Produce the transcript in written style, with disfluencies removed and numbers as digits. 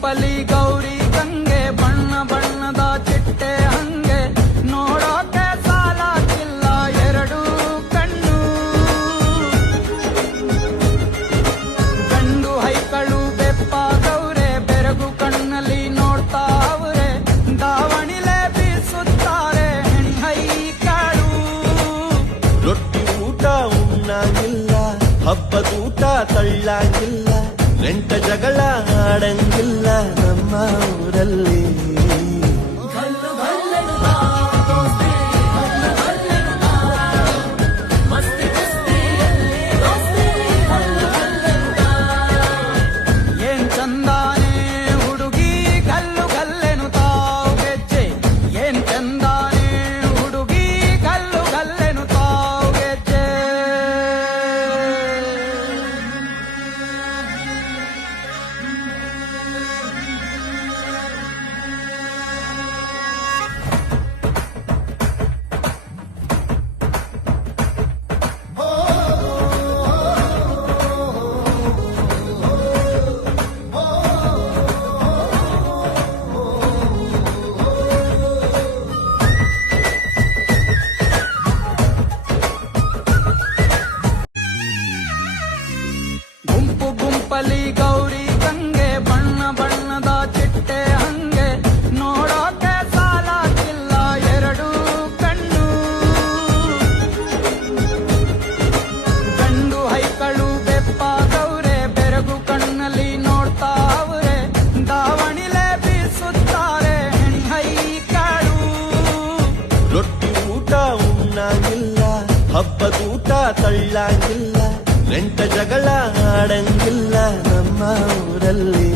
ಗುಂಪಲಿ ಗೌರಿ ಗಂಗೆ ಬಣ್ಣ ಬಣ್ಣದ ಚಿಟ್ಟೆ ಹಂಗೆ ನೋಡೋಕೆ ಸಾಲಾಗಿಲ್ಲ ಎರಡು ಕಣ್ಣು ಗಂಡು ಹೈಕಳು ಬೆಪ್ಪಾಗವ್ರೆ ಬೆರಗು ಕಣ್ಣಲ್ಲಿ ನೋಡ್ತಾ ಅವ್ರೆ ದಾವಣಿಲೆ ಬೀಸುತ್ತಾರೆ ಹೆಣ್ ಹೈಕಳು ರೊಟ್ಟಿ ಊಟ ಉಣ್ಣಾಗಿಲ್ಲ ಹಬ್ಬದೂಟ ತಳ್ಳಾಗಿಲ್ಲ ನೆಂಟ ಜಗಳ ಆಡಂಗಿಲ್ಲ ನಮ್ಮ ಊರಲ್ಲಿ ಏನ್ ಚಂದಾನೆ ಹುಡುಗಿ ಗಲ್ಲು ಗಲ್ಲೆನು ತಾವು ಗೆಜ್ಜೆ ಏನ್ ಚಂದಾನೆ ಹುಡುಗಿ ಗಲ್ಲು ಗಲ್ಲೆನು ತಾವು ಗೆಜ್ಜೆ ಗುಂಪು ಗುಂಪಲಿ ಗೌರಿ ಗಂಗೆ ಬಣ್ಣ ಬಣ್ಣದ ಚಿಟ್ಟೆ ಹಂಗೆ ನೋಡೋಕೆ ಸಾಲಾಗಿಲ್ಲ ಎರಡು ಕಣ್ಣು ಗಂಡು ಹೈಕಳು ಬೆಪ್ಪಾಗವ್ರೆ ಬೆರಗು ಕಣ್ಣಲ್ಲಿ ನೋಡ್ತಾ ಅವ್ರೆ ದಾವಣಿಲೆ ಬೀಸುತ್ತಾರೆ ಹೆಣ್ ಹೈಕಳು ರೊಟ್ಟಿ ಊಟ ಉಣ್ಣಾಗಿಲ್ಲ ಹಬ್ಬದೂಟ ತಳ್ಳಾಗಿಲ್ಲ ನೆಂಟ ಜಗಳ ಆಡಂಗಿಲ್ಲ ನಮ್ಮ ಊರಲ್ಲಿ